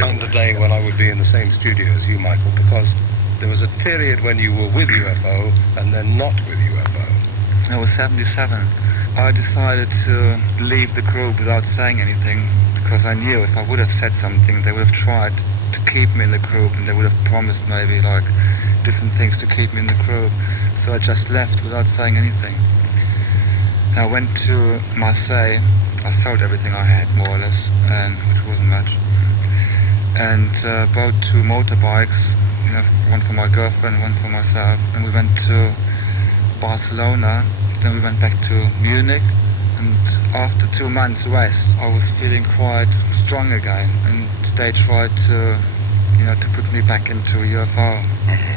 On the day when I would be in the same studio as you, Michael, because there was a period when you were with UFO and then not with UFO. It was 77. I decided to leave the group without saying anything because I knew if I would have said something, they would have tried to keep me in the group and they would have promised maybe like different things to keep me in the group. So I just left without saying anything. I went to Marseille. I sold everything I had, more or less, and which wasn't much. And bought 2 motorbikes, one for my girlfriend, one for myself. And we went to Barcelona. Then we went back to Munich. And after 2 months rest, I was feeling quite strong again. And they tried to, to put me back into UFO.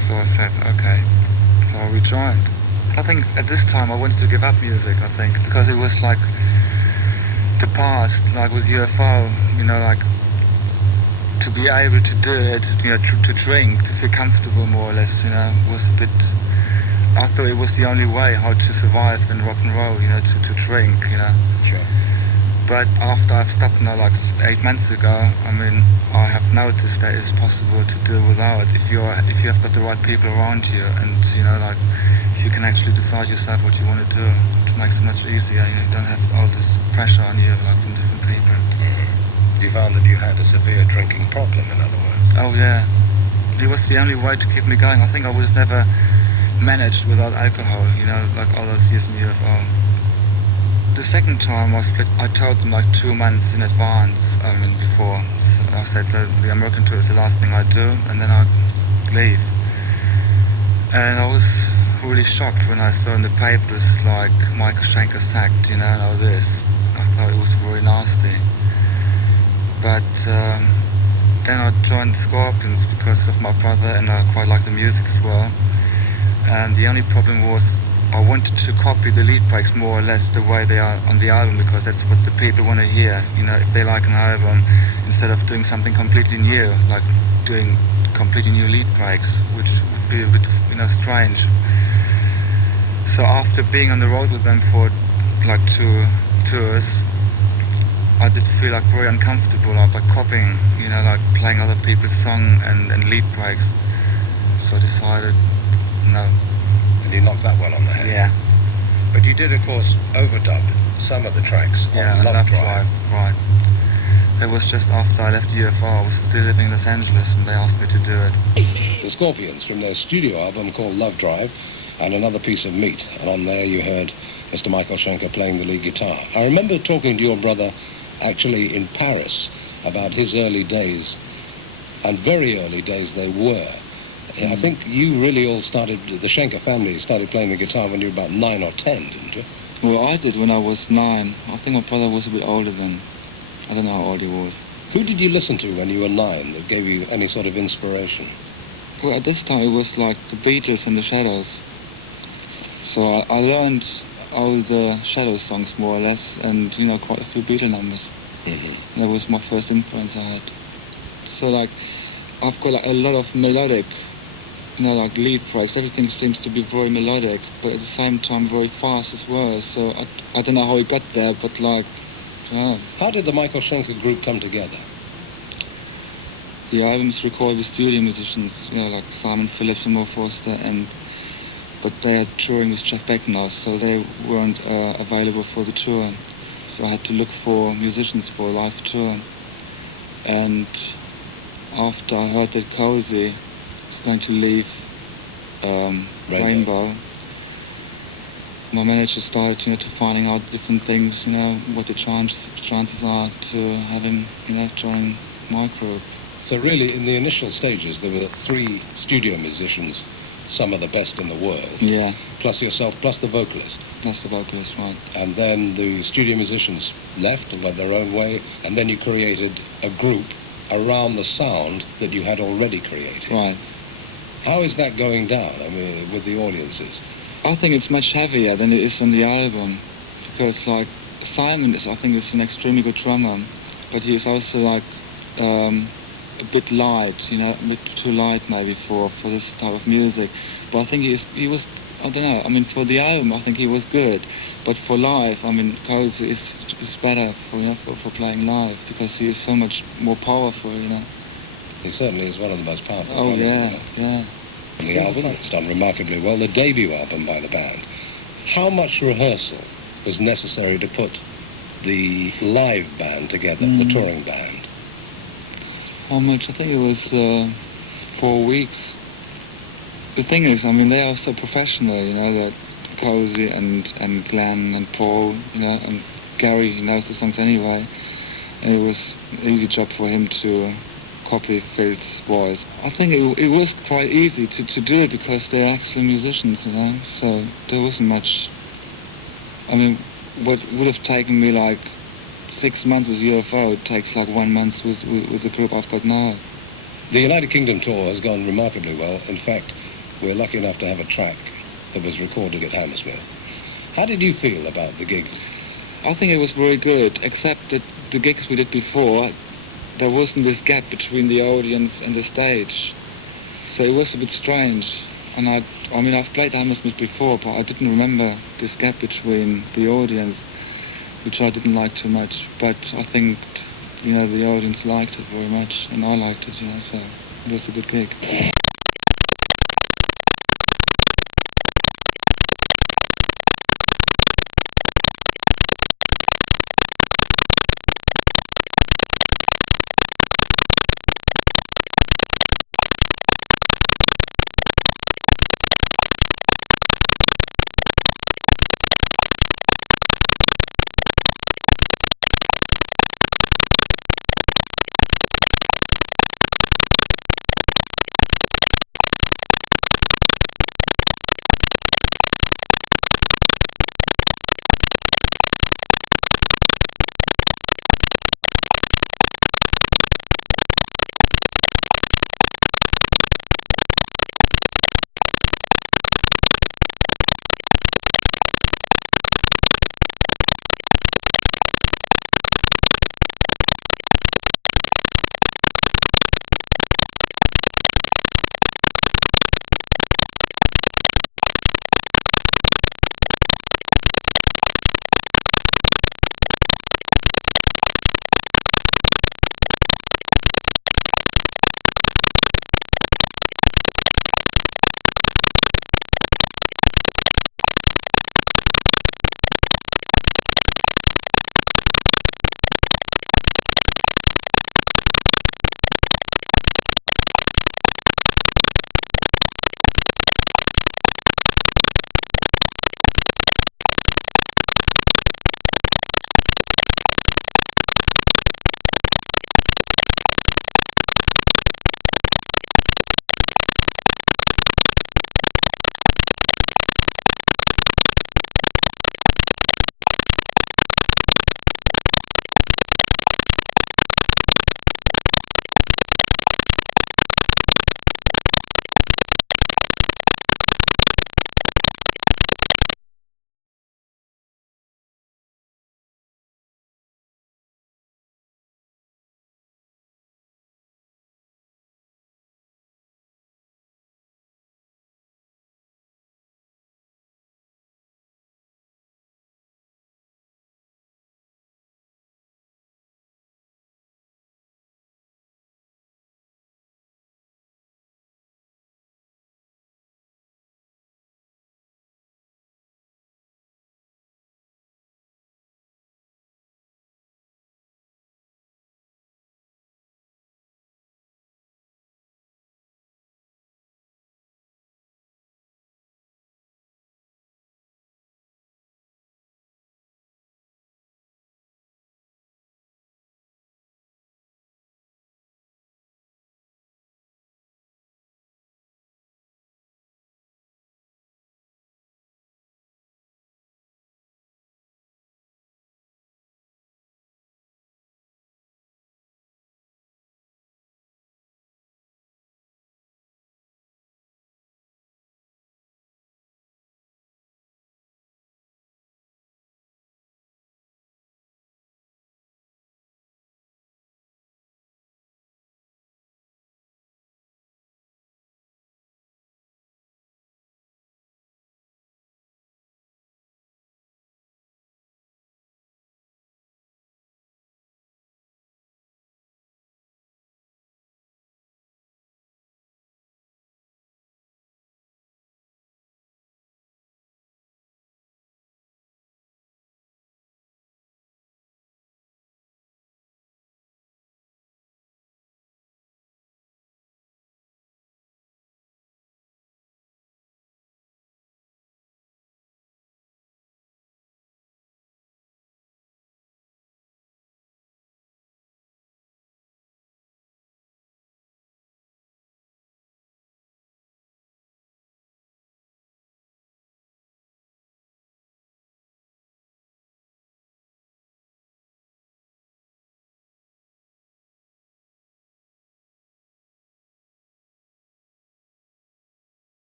So I said, okay. So I rejoined. I think at this time I wanted to give up music, I think, because it was like the past, like with UFO, like to be able to do it, to drink, to feel comfortable more or less, was a bit, I thought it was the only way how to survive in rock and roll, to drink, Sure. But after I've stopped now, like 8 months ago, I have noticed that it's possible to do without if you have got the right people around you, and like if you can actually decide yourself what you want to do, it makes it much easier. You don't have all this pressure on you like from different people. You found that you had a severe drinking problem, in other words. Oh yeah, it was the only way to keep me going. I think I would have never managed without alcohol, like all those years in UFO. The second time I told them like 2 months in advance, before. So I said the American tour is the last thing I do, and then I leave. And I was really shocked when I saw in the papers like Michael Schenker sacked, and all this. I thought it was very nasty. But then I joined the Scorpions because of my brother, and I quite liked the music as well. And the only problem was I wanted to copy the lead breaks more or less the way they are on the album, because that's what the people want to hear. If they like an album, instead of doing something completely new, like doing completely new lead breaks, which would be a bit, strange. So after being on the road with them for like 2 tours, I did feel like very uncomfortable by copying, like playing other people's song and lead breaks. So I decided, no. And you knocked that one on the head. Yeah. But you did, of course, overdub some of the tracks on Lovedrive. Right. It was just after I left UFO. I was still living in Los Angeles, and they asked me to do it. The Scorpions, from their studio album called Lovedrive, and another piece of meat. And on there you heard Mr. Michael Schenker playing the lead guitar. I remember talking to your brother actually in Paris about his early days, and very early days they were. I think you really all started, the Schenker family started playing the guitar when you were about 9 or 10, didn't you? Well, I did when I was 9. I think my brother was a bit older then. I don't know how old he was. Who did you listen to when you were 9 that gave you any sort of inspiration? Well, at this time it was like the Beatles and the Shadows. So I learned all the Shadows songs more or less, and quite a few Beatle numbers. Mm-hmm. That was my first influence I had. So like I've got like a lot of melodic, like lead breaks. Everything seems to be very melodic, but at the same time very fast as well. So I don't know how he got there, but like, yeah. How did the Michael Schenker group come together? The albums recorded with studio musicians, like Simon Phillips and Mo Foster, but they are touring with Jeff Beck now, so they weren't available for the tour. So I had to look for musicians for a live tour. And after I heard that Cozy was going to leave Rainbow, my manager started, to finding out different things, what the chances are to having, join my group. So really, in the initial stages, there were 3 studio musicians, some of the best in the world. Yeah. Plus yourself, plus the vocalist. Plus the vocalist, right. And then the studio musicians left and went their own way, and then you created a group around the sound that you had already created. Right. How is that going down, with the audiences? I think it's much heavier than it is on the album, because like Simon I think is an extremely good drummer, but he's also like a bit light, a bit too light maybe for this type of music. But I think he was, I don't know, for the album I think he was good, but for live, Cozy is better for playing live, because he is so much more powerful, He certainly is one of the most powerful Oh, drummers in the world. yeah. And the album, it's done remarkably well, the debut album by the band. How much rehearsal was necessary to put the live band together, the touring band? How much? I think it was 4 weeks. The thing is, I mean, they are so professional, you know, that Cozy and Glenn and Paul, you know, and Gary, he knows the songs anyway. And it was an easy job for him to copy Phil's voice. I think it was quite easy to do it because they're actually musicians, you know, so there wasn't much. I mean, what would have taken me like 6 months with UFO, it takes like 1 month with the group I've got now. The United Kingdom tour has gone remarkably well. In fact, we're lucky enough to have a track that was recorded at Hammersmith. How did you feel about the gig? I think it was very good, except that the gigs we did before, there wasn't this gap between the audience and the stage. So it was a bit strange. And I mean, I've played Hammersmith before, but I didn't remember this gap between the audience, which I didn't like too much. But I think, you know, the audience liked it very much, and I liked it, you know, so it was a good gig.